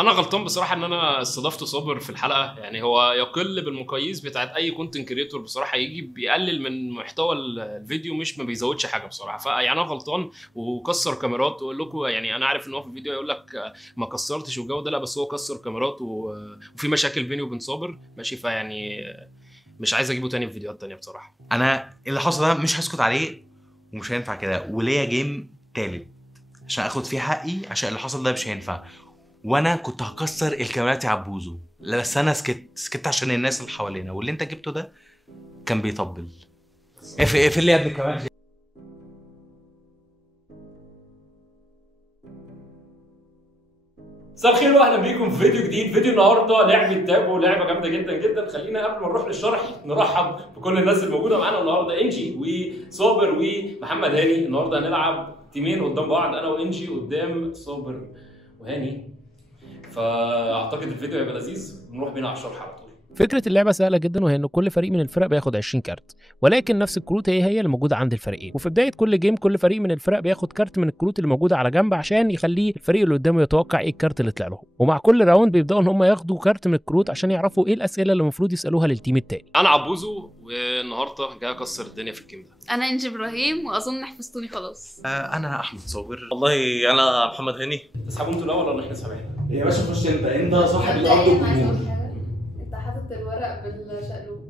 انا غلطان بصراحه ان انا استضفت صابر في الحلقه، يعني هو يقل بالمقاييس بتاعت اي كونتنت كريتور بصراحه، يجي بيقلل من محتوى الفيديو مش ما بيزودش حاجه بصراحه. فيعني انا غلطان وكسر كاميرات، واقول لكم يعني انا عارف ان هو في الفيديو يقول لك ما كسرتش والجو ده، لا بس هو كسر كاميرات وفي مشاكل بيني وبين صابر ماشي. فيعني مش عايز اجيبه تاني في فيديوهات تانيه بصراحه. انا اللي حصل ده مش هسكت عليه ومش هينفع كده، وليا جيم تالت عشان اخد فيه حقي، عشان اللي حصل ده مش هينفع. وانا كنت هكسر الكاميرات يا عبوزو، لا بس انا سكت عشان الناس اللي حوالينا، واللي انت جبته ده كان بيطبل. اقفل لي يا ابن الكاميرات. مساء الخير واهلا بيكم في فيديو جديد. فيديو النهارده لعبه تابو، لعبه جامده جدا جدا. خلينا قبل ما نروح للشرح نرحب بكل الناس الموجوده معانا النهارده، انجي وصابر ومحمد هاني. النهارده هنلعب تيمين قدام بعض، انا وانجي قدام صابر وهاني. فاعتقد الفيديو هيبقى لذيذ، نروح بينا على الشرح على طول. فكرة اللعبة سهلة جدا، وهي ان كل فريق من الفرق بياخد 20 كارت، ولكن نفس الكروت هي اللي موجودة عند الفريقين. وفي بداية كل جيم كل فريق من الفرق بياخد كارت من الكروت اللي موجودة على جنب عشان يخليه الفريق اللي قدامه يتوقع ايه الكارت اللي طلع لهم. ومع كل راوند بيبداوا ان هم ياخدوا كارت من الكروت عشان يعرفوا ايه الأسئلة اللي المفروض يسألوها للتيم التاني. انا عبوزو والنهارده جاي اكسر الدنيا في الجيم ده. انا انجي ابراهيم، واظن حفظتوني خلاص. انا احمد صابر. والله انا محمد هاني. تسحبوا انتوا الاول ولا احنا نسحب احنا؟ يا باشا خش انت صاحب انت الارض ايه؟ عايز والجمهور. اقول حاجه، انت حاطط الورق بالشقلوب.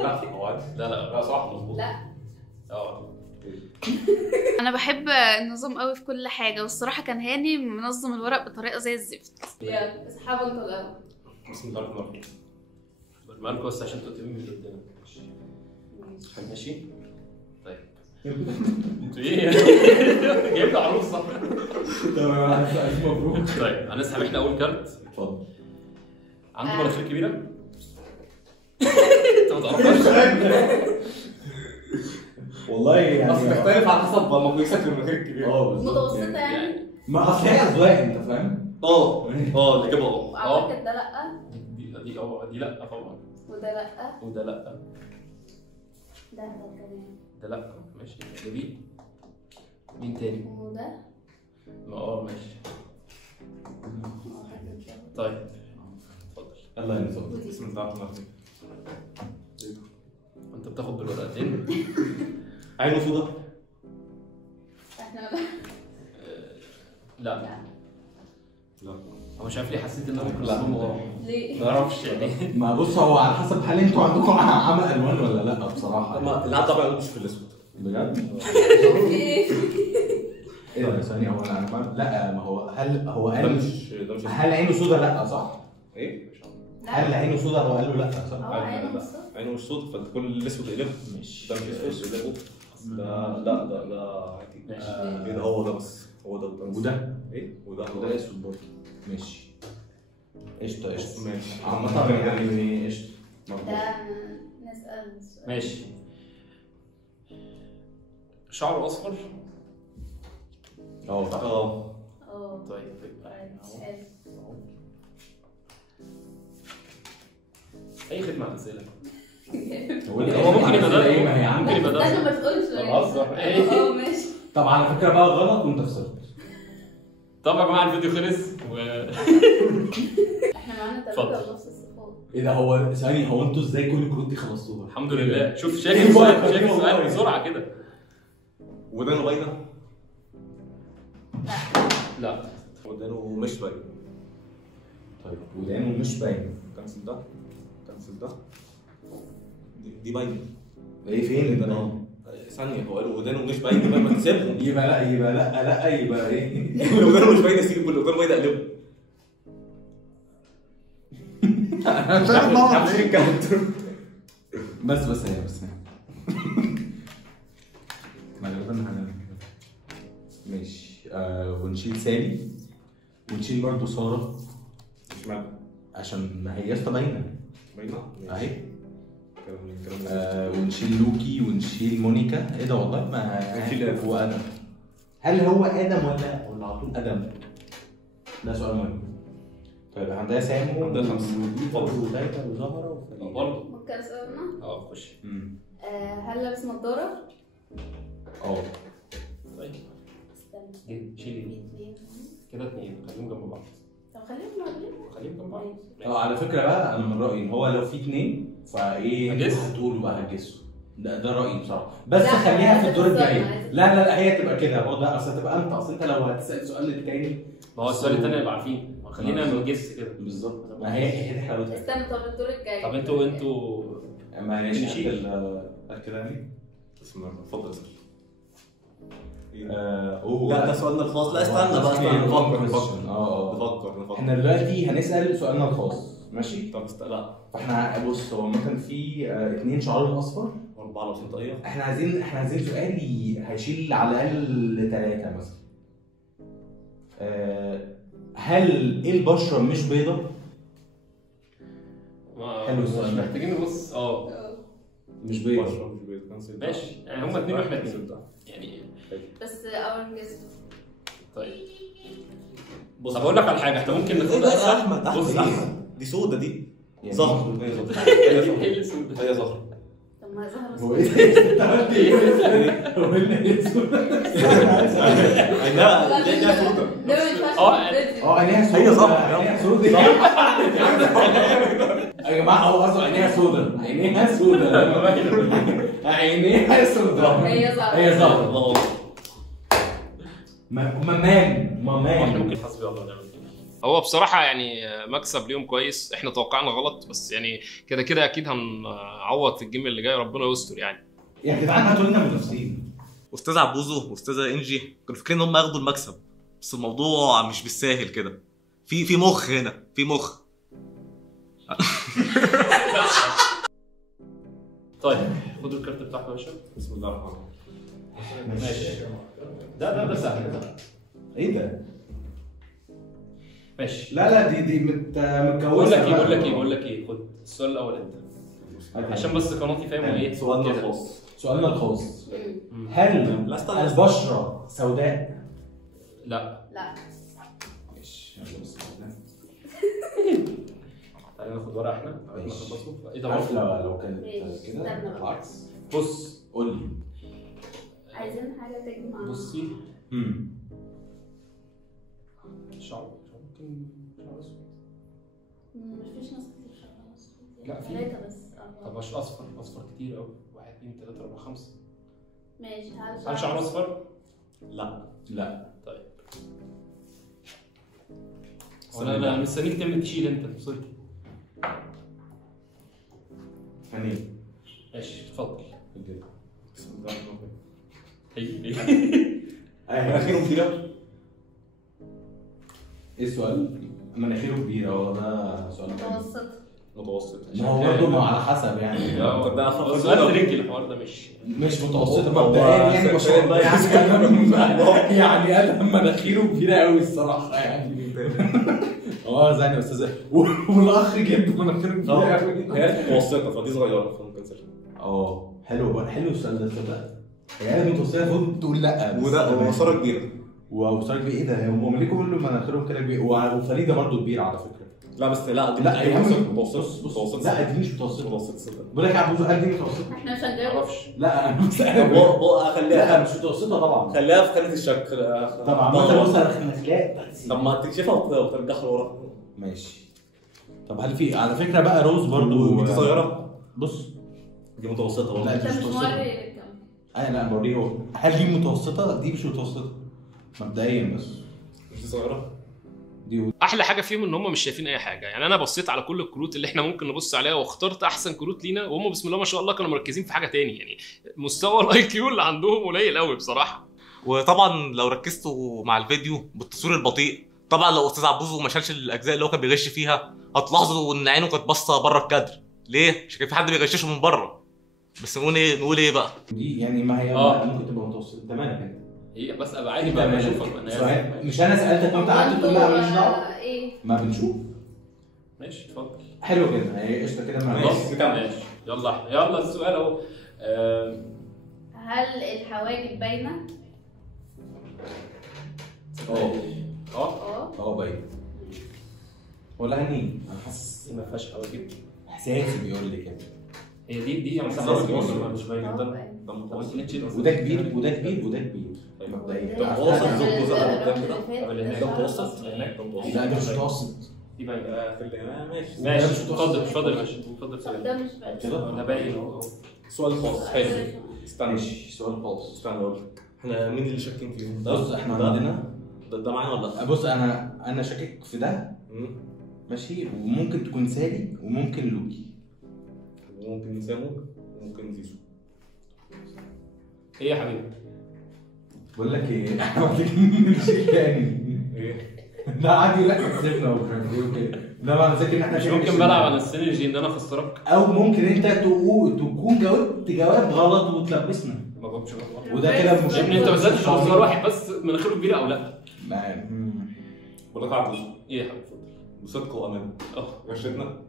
لا هو لا صح مظبوط. لا اه انا بحب النظام قوي في كل حاجه، والصراحه كان هاني منظم الورق بطريقه زي الزفت. يلا اسحبوا انتوا الاول. بسم الله الرحمن الرحيم. بالمالكم بس عشان تقطمين من اللي قدامك. ماشي طيب. انتوا ايه؟ جايب لي عروسه. تمام الف مبروك. طيب هنسحب احنا اول كارت. اتفضل. عنده مناخير كبيره؟ انت ما تعرفهاش؟ والله يعني اصل بتختلف على حسب مقاييسك للمناخير الكبير. متوسطه يعني. ما اصل هي اذواق انت فاهم؟ الاجابه واعتقد ده لا، دي لا طبعا، وده لا، وده لا، ده كمان، ده لا ماشي. ده دي مين تاني؟ وده ماشي طيب اتفضل. الله ينصر. بسم الله الرحمن الرحيم. انت بتاخد بالورقتين. عينه سودا. احنا لا لا هو مش عارف ليه حسيت ان انا ممكن اظلمه. ليه؟ ما اعرفش يعني. ما بص هو على حسب هل انتوا عندكم عمى الوان ولا لا بصراحه. ما العاد طبعا مش في الاسود. بجد؟ في ايه؟ ايه ده ثانيه هو انا لا ما هو هل هو ده قال مش هل عينه سودا لا صح؟ ايه؟ هل عينه سودا هو قال له لا صح؟ عينه لا. مصر. عينه مش سود، فانت كل الاسود اقلبه. ماشي ده مش اسود اقلبه. ده عادي. ماشي. ده هو ده بس هو ده وده ايه؟ وده اسود برضه. ماشي. قشطه ماشي. عامة يعني قشطه. ده نسأل سؤال. ماشي. شعره اصفر؟ اه طيب اي خدمه على الاسئله. هو ممكن يبقى ده ايه ما هي عندك. ممكن يبقى ده استنى ما تقولش. بهزر. ايه؟ ماشي. طب على فكره بقى غلط وانت خسرت. طب يا جماعه الفيديو خلص احنا معانا اتفضل. 3 ونص الصفات. ايه ده هو ثاني هو انتوا ازاي كل الكروت دي خلصتوها؟ الحمد لله. شوف شايف السؤال، شايف السؤال بسرعه كده. ودانه باينه؟ لا ودانه مش باينه. طيب ودانه مش باين. كنسل ده دي باينه. ايه فين ده؟ ثانيه هو قال ودانه مش باينه بقى، ما تسيبهم. يبقى لا يبقى ايه؟ لو ودانه مش باينه سيب، لو ودانه باينه اقلبه. انا مش عارف طبعا. بس هي ما غالبا هنعمل ماشي. ونشيل سالي ونشيل برضه ساره. اشمعنى؟ عشان ما هي يسطا باينه اهي. كلام ونشيل لوكي ونشيل مونيكا. ايه ده والله ما ونشيل آدم. هو ادم. هل هو ادم ولا على طول ادم؟ ده سؤال مهم. طيب عندها سامو عندها 5. اتفضل. وتايتا وزهره وفريد. برضه ممكن اسألنا؟ خش. هل لابس نضارة؟ اه طيب استنى. شيلي. خليهم جنب بعض. على فكره بقى انا من رايي ان هو لو في 2 فايه هجس؟ هتقولوا بقى هتجسوا. ده رايي بصراحه، بس خليها في الدور الجاي. لا هي تبقى كده، هو ده اصل هتبقى انت، اصل انت لو هتسال سؤال التاني ما هو السؤال التاني هيبقى عارفين، خلينا نجس كده بالظبط. ما هي دي حلاوتها. استنى، طب الدور الجاي. طب انتوا ماشي كده يعني. بسم الله اتفضل اسال. لا ده سؤالنا الخاص. لا استنى بقى، نفكر نفكر. احنا دلوقتي هنسال سؤالنا الخاص ماشي. طب لا فاحنا بص، هو مثلا في 2 شعار اصفر 4 لو سنطقيه. احنا عايزين سؤال هيشيل على الاقل 3 مثلا. هل البشره مش بيضه؟ حلو السؤال. مش محتاجين نبص. مش بيضه. بشره مش بيض. ماشي يعني هما 2 واحنا 2 يعني. بس اول جس. طيب بص، طب اقول لك على حاجه، احنا ممكن ايه ناخدها ده يا احمد؟ بص دي سودا دي يعني زهر. ايه اللي اسود؟ هي زهر. طب ما زهر هو ايه؟ انت عملت ايه؟ هو ايه سودا؟ لا ده سودا. ده ما ينفعش. عينيها سودا. هي زهر. عينيها سودا يا جماعه، هو قصده عينيها سودا. عينيها سودا. عينيها سودا. هي زهر. احنا ممكن حسبي الله ونعم الوكيل. هو بصراحة يعني مكسب ليهم كويس، احنا توقعنا غلط بس يعني كده كده اكيد هنعوض في الجيم اللي جاي، ربنا يستر يعني. يا جدعان هاتوا لنا منافسين. استاذ عبوزو واستاذه انجي كانوا فاكرين ان هم ياخدوا المكسب، بس الموضوع مش بالساهل كده. في مخ هنا، في مخ. طيب خدوا الكارت بتاعكم يا باشا. بسم الله الرحمن الرحيم. ماشي. ده سهل. ايه ده؟ ماشي. لا دي متكوسه. بقول لك ايه خد السؤال الاول انت عشان بس قناتي فاهم ايه سؤالنا الخاص. سؤالنا الخاص. هل البشره سوداء؟ لا. ماشي. تعالى ناخد ورقه احنا. ايه ده؟ عارف لو كانت كده عكس. بص قول لي. عايزين حاجه تجمع. بصي. شعر ممكن شعر اسود. مفيش ناس كتير شعرها اسود. لا في 3 بس. طب مش اصفر كتير قوي. 1 2 3 4 5. ماشي. هل شعر اصفر؟ لا. طيب انا مستنيك تعمل تشيل انت وصلت. يعني ماشي اتفضل. بسم الله الرحمن الرحيم. مناخيره كبيره. ايه السؤال؟ مناخيره كبيره. هو ده سؤال متوسط. ما هو برضه على حسب يعني. سؤال تريكي الحوار ده مش متوسط مبدئيا يعني. ما شاء الله يعني. يعني انا مناخيره كبيره قوي الصراحه يعني. زي يا استاذ. والاخ جنب مناخيره كبيره قوي. هي متوسطه فدي صغيره فممكن نسال. حلو السؤال ده. تصدق هي متوسطه المفروض تقول لا. وده ومساره كبيره. ومساره كبيره. ايه ده؟ هم ليه كلهم مناخيرهم كده كبير؟ وفريده برضه كبيره على فكره. لا بس لا دي لا يا عم متوسط. لا دي مش متوسط. متوسط. بقول لك يا عبوزو قال دي متوسطه. احنا مش هنجاوب. معرفش. لا انا خليها مش متوسطه طبعا. خليها في خانه الشك. طبعا بص انا طب ما تكشفها وترجعها لورا. ماشي. طب هل في على فكره بقى روز برضو دي صغيره؟ بص دي متوسطه برضه. لا دي مش متوسطه. لا بوريه. هل دي متوسطه؟ دي مش متوسطه مبدئيا بس. مش دي صغيره؟ دي احلى حاجه فيهم ان هم مش شايفين اي حاجه. يعني انا بصيت على كل الكروت اللي احنا ممكن نبص عليها واخترت احسن كروت لينا، وهم بسم الله ما شاء الله كانوا مركزين في حاجه تاني. يعني مستوى الاي كيو اللي عندهم قليل قوي بصراحه. وطبعا لو ركزتوا مع الفيديو بالتصوير البطيء، طبعا لو استاذ عبوزو ما شالش الاجزاء اللي هو كان بيغش فيها هتلاحظوا ان عينه كانت باصه بره الكادر. ليه؟ عشان كان في حد بيغششه من بره. بس نقول ايه بقى؟ دي يعني ما هي ممكن تبقى متوسطه. تمام كده. هي بس ابقى عادي بقى بشوفك. مش انا سالتك وانت قعدت تقول لا ماليش دعوه. ما بنشوف. ماشي اتفضل. حلو كده. هي قشطه كده. ماشي يلا السؤال اهو. هل الحواجب باينه؟ باينه. ولا هني انا حاسس ما فيهاش حواجب. احساسي بيقول لي كده. هي دي مساحه مش باينه. ده متوسط وده كبير وده كبير وده كبير مبدئيا. ده متوسط زوج جزء قدام كده. ده متوسط هناك. لا ده مش متوسط. يبقى في الامام ماشي. ماشي. مش متوسط. اتفضل يا باشا. اتفضل سلام. ده مش بقى كده ده باين اهو. سؤال خاص حلو. استنى ماشي سؤال خالص. استنى اقول لك احنا مين اللي شاكين فيهم؟ بص احنا ده عندنا ده معانا ولا لا؟ بص انا شاكك في ده ماشي، وممكن تكون سالي وممكن لوكي وممكن سامو وممكن زيزو. ايه يا حبيبي؟ بقول لك ايه احنا محتاجين نمشي تاني. ايه؟ ده عادي يقول لك كسبنا ومش عارف ايه وكده، ده معنى ذلك ان احنا مش كده ممكن كسبنا. بلعب على السينرجي ان انا اخسرك؟ او ممكن انت تكون جاوبت جواب غلط وتلبسنا، ما جاوبتش غلط. وده كده مش يا ابني انت ما سالتش غير سؤال واحد بس، مناخيره كبيره او لا؟ بقول لك عبد ايه يا حبيبي؟ بصدق وامان اه غشتنا.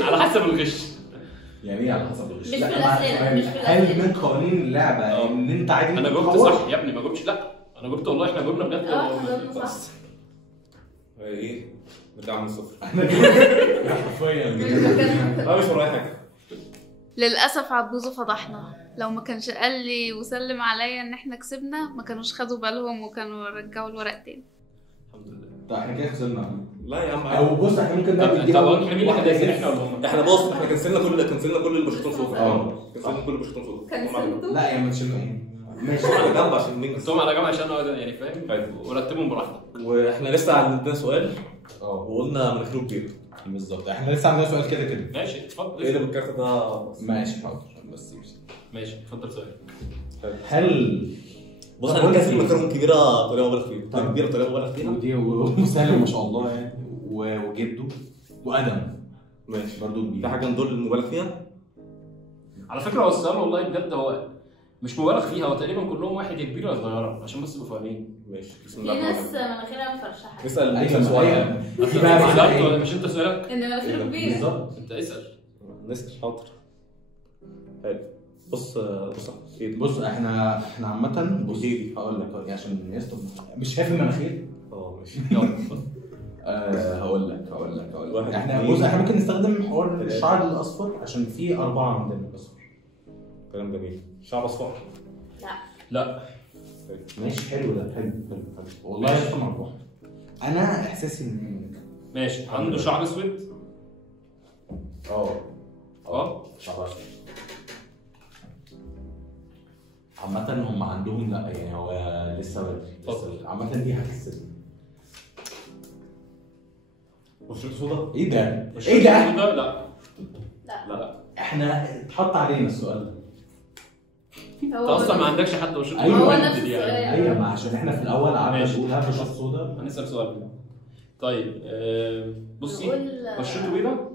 على حسب الغش. يعني ايه على حسب الغش؟ مش لا، في مع الأسئلة، السؤال، مش في هل الأسئلة. من قوانين اللعبه ان انت عادي انا جاوبت تتطور؟ صح يا ابني، ما جاوبتش لا. انا جاوبت والله، احنا جاوبنا بجد. جاوبنا صح. ايه؟ نرجع من الصفر. حرفيا لا مش ورايا حاجه. للاسف عبوزه فضحنا. لو ما كانش قال لي وسلم عليا ان احنا كسبنا ما كانوش خدوا بالهم وكانوا رجعوا الورق تاني. الحمد لله. طيب احنا كده خسرنا. لا يا عم او بص احنا ممكن طب بقى انت هو احنا مين اللي هننزل، احنا ولا هم؟ احنا بص احنا كنسلنا كل البشرتين صوت. اه. كنسلنا كل البشرتين صوت. كنسلتوا؟ لا يا ما تشيلنا ماشي على جنب عشان ننجز. قلتهم على جنب عشان اقعد يعني فاهم، ورتبهم براحتك. واحنا لسه عندنا سؤال اه وقلنا مناخيره كبير. بالظبط، احنا لسه عندنا سؤال كده كده. ماشي اتفضل. ايه اللي بالكارت ده؟ ماشي حاضر بس ماشي اتفضل سؤال. هل بص انا كاسب مناخيرهم كبيره طريقه مبالغ فيها. طب. كبيره طريقه مبالغ فيها. ودي وسالم ما شاء الله يعني وجده وادم ماشي. برضه في كبير. حاجه من دول المبالغ فيها؟ على فكره هو السؤال والله بجد هو مش مبالغ فيها، هو تقريبا كلهم واحد يا كبيره يا صغيره عشان بس تبقوا فاهمين. ماشي. بسم في الله الرحمن ناس الرحيم. مناخيرها مفرشحه نسال ايوه سؤال. ايوه في بقى بالظبط، ولا بقى مش انت سؤالك؟ ان مناخيره كبيره. بالظبط. انت اسال. نسال حاضر. حلو. بص ايه ده؟ بص احنا عامة بص هقول لك عشان يسطب مش شايف المناخير؟ ماشي. يلا اتفضل. هقول لك واحد، احنا اتنين. بص احنا ممكن نستخدم حوار الشعر الاصفر عشان في 4 عندنا اصفر. كلام جميل. شعر اصفر. لا ماشي حلو ده حلو والله يا اسطى مربوح. انا احساسي ان ماشي. عنده شعر اسود. شعر اسود. عامة هم عندهم لا يعني هو لسه بدري. اتفضل. عامة دي هتكسبني. بشرته سودا. ايه ده؟ مش ايه ده؟ لا لا احنا اتحط علينا السؤال ده. انت اصلا ما عندكش حد وشوط. أيوة. هو نفس السؤال. ايوه ما عشان احنا في الاول قعدنا ماشي. نقول هات بشرة سودا. هنسال سؤال. طيب بصي بشرته بيضاء.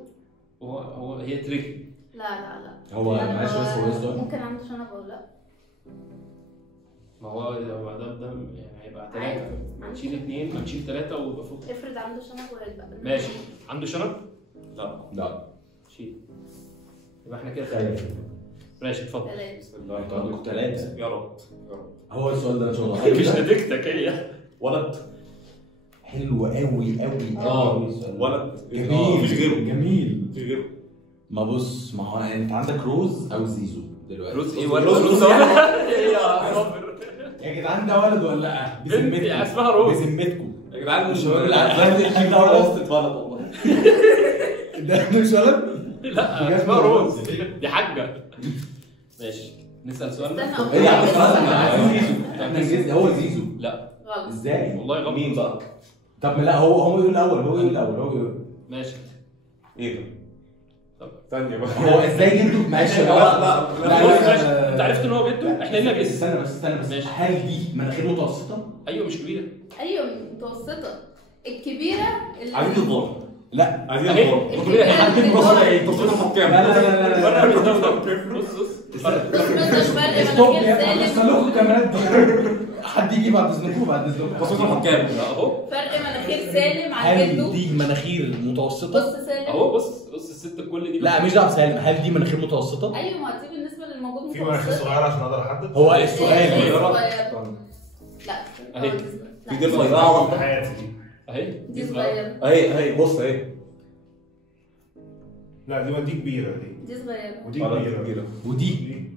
هي تريكي. لا هو معلش بس هو السؤال. ممكن عنده شنب او لا. ما هو ده يعني هيبقى 3. ما نشيل 2 ما نشيل 3 ويبقى فوق. افرض عنده شنب وهيبقى ماشي. عنده شنب؟ لا شيل. يبقى احنا كده ايوه ماشي اتفضل. بسم الله انتوا عندكم 3. يا رب. هو السؤال ده ان شاء الله مش نتيجتك هي. ولد. حلو قوي ولد. جميل مفيش غيره. جميل. مفيش غيره. ما بص ما هو انت عندك روز او زيزو دلوقتي. روز ايه روز- ولا روز- ايه يا صابر؟ يا جدعان ده ولد ولا لا؟ بنت اسمها روز. بذمتكم يا جدعان مش هقول الحاجات ده ولد. ولد والله. ده مش ولد؟ لا اسمها روز دي حاجه. ماشي نسال سؤال. استنى. ايه يا عم خلاص انا عايز زيزو. احنا زيزو هو زيزو. لا غلط. ازاي؟ والله غلط. مين بقى؟ طب لا هو يقول الاول هو يقول ماشي. ايه ده؟ طب ثانية بقى. هو ازاي جده معلش بص ماشي. انت عرفت ان هو جده؟ احنا لنا جس. استنى بس ماشي. هل دي مناخير متوسطه؟ ايوه مش كبيره. ايوه متوسطه. الكبيره اللي عايزين الضرب. لا عايزين اهي. الضرب. الكبيره هي. بص ايه؟ تصوير حكام. لا فرق من ده وده. بص فرق. بص مش فرق ستوب مناخير يا سالم. لكم الكاميرات دي. حد يجي بعد اذنكم تصوير حكام. اهو فرق مناخير سالم عن هل جده. دي مناخير متوسطه؟ بص سالم. اهو بص الست الكل دي. لا مش دعوه بسالم، هل دي مناخير متوسطه؟ ايوه ما دي بالنسبه للموجود في مناخير صغيره عشان اقدر احدد. هو السؤال صغيرة. لا اهي. في دي رفيعة. في حياتي دي اهي دي صغيره. اهي بص اهي. لا دي كبيره دي صغيره ودي كبيره ودي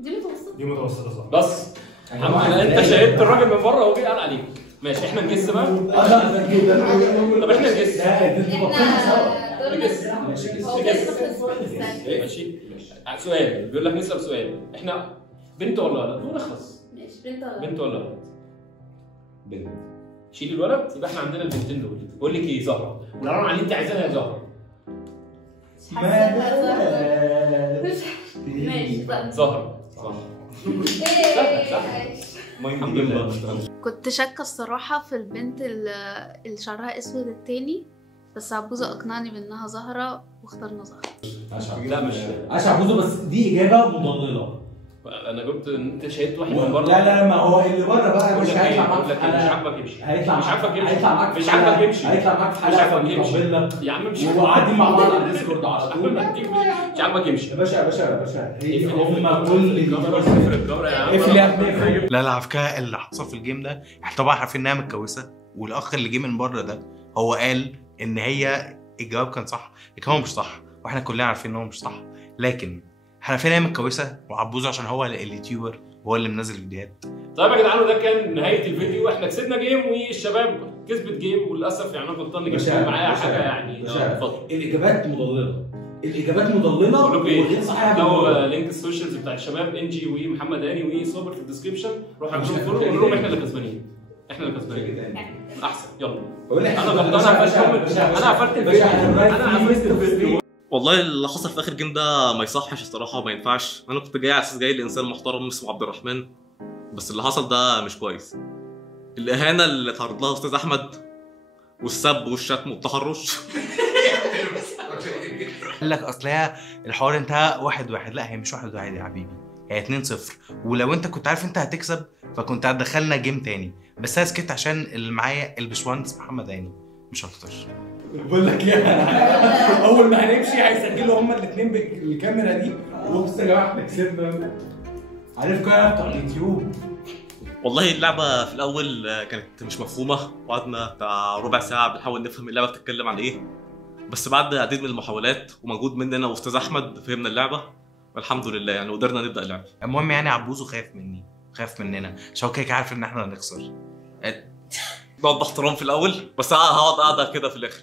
متوسطه. دي متوسطه صح. بس الحمد لله انت شاهدت الراجل من بره وهو جه قال عليك. ماشي احنا نجس بقى. طب احنا نجس. ماشي. سؤال بيقول لك نسال سؤال، احنا بنت ولا ولد؟ ونخلص. ماشي بنت ولا بنت ولا ولد؟ بنت. شيل الولد يبقى احنا عندنا البنتين دول. بقول لك ايه زهره، ونرى على اللي انت عايزاها يا زهره. ماشي زهره صح. الحمد لله. كنت شاكه الصراحه في البنت اللي شعرها اسود التاني، بس عبوزه اقنعني بانها زهره واخترنا زهره. لا مش عبوزه، بس دي اجابه مضلله. انا جبت ان انت شاهدت واحد من بره. لا ما هو اللي بره بقى مش هيطلع معاك في مش حلقه. عاجبك يمشي. هيطلع مش عاجبك يمشي. هيطلع معاك مش عاجبك يمشي. هيطلع معاك في مش حلقه عاجبك يمشي. فنطبل يا عم مش وقاعدين مع بعض على الديسكورد على طول. مش عاجبك يمشي. يا باشا هم كل الكاميرا اقفل يا ابني. لا على فكره اللي حصل في الجيم ده احنا طبعا عارفين انها متكوسه، والاخ اللي جه من بره ده هو قال ان هي الجواب كان صح لكن هو مش صح، واحنا كلنا عارفين ان هو مش صح، لكن احنا عارفين ان هي متكوسه وعبوزه عشان هو اليوتيوبر وهو اللي منزل فيديوهات. طيب يا جدعان وده كان نهايه الفيديو. احنا كسبنا جيم والشباب كسبت جيم، وللاسف يعني انا غلطان جبت معايا حاجه يعني. اتفضل. الاجابات مضلله بقول لكم ايه، وغير صحيحه. لو لينك السوشيالز بتاع الشباب انجي ومحمد هاني وصابر في الديسكربشن، روحوا اعملوا فولو وقولوا لهم احنا اللي كسبانين. احنا اللي كسبانين احسن. يلا انا غلطان. انا قفلت الفيديو. والله اللي حصل في اخر جيم ده ما يصحش الصراحه وما ينفعش. انا كنت جاي على اساس جاي لانسان محترم اسمه عبد الرحمن، بس اللي حصل ده مش كويس. الاهانه اللي اتعرض لها استاذ احمد والسب والشتم والتحرش. قال لك اصل هي الحوار انتهى 1-1. لا هي مش 1-1 يا حبيبي، هي 2-0. ولو انت كنت عارف انت هتكسب فكنت هتدخلنا جيم تاني، بس انا سكت عشان اللي معايا الباشمهندس محمد هاني مش اكتر. بقول لك ايه، اول ما هنمشي هيسجلوا هما الاثنين بالكاميرا دي. بص يا جماعه احنا كسبنا. عارف كده بتاع اليوتيوب. والله اللعبه في الاول كانت مش مفهومه، وقعدنا بتاع ربع ساعه بنحاول نفهم اللعبه بتتكلم عن ايه، بس بعد عديد من المحاولات ومجهود مننا واستاذ احمد فهمنا اللعبه والحمد لله يعني وقدرنا نبدا اللعبه. المهم يعني عبوزه خايف مني، خايف مننا عشان هو كده عارف ان احنا هنخسر. نقعد باحترام في الاول، بس هقعد قاعده كده في الاخر.